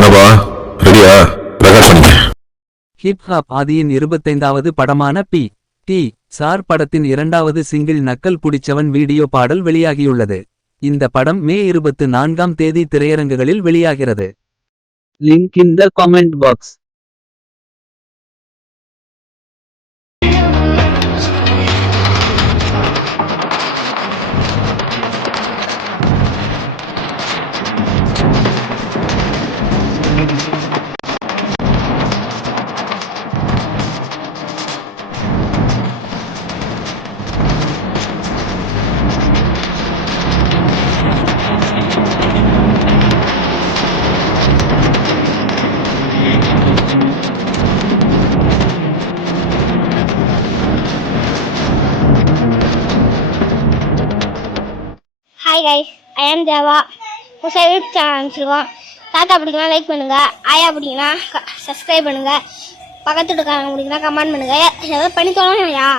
என்னப்பா ரெடியா? பிரகாஷ் பண்ணிக்க. ஹிப்ஹாப் ஆதியின் 25வது படமான பி டி சார் படத்தின் 2வது சிங்கிள் நக்கல் புடிச்சவன் வீடியோ பாடல் வெளியாகியுள்ளது. இந்த படம் மே 24ஆம் தேதி திரையரங்குகளில் வெளியாகிறது. Link in the comment box. Hi guys, I am Deva. புதுசாக யூடியூப் சேனல் ஆரம்பிச்சிருக்கோம். தாத்தா பிடிக்குன்னா லைக் பண்ணுங்கள், ஆயா பிடிக்குன்னா சப்ஸ்கிரைப் பண்ணுங்கள், பக்கத்து வீட்டுக்காரங்க பிடிக்குன்னா கமெண்ட் பண்ணுங்கள். ஏதாவது பண்ணி தோணும் யா.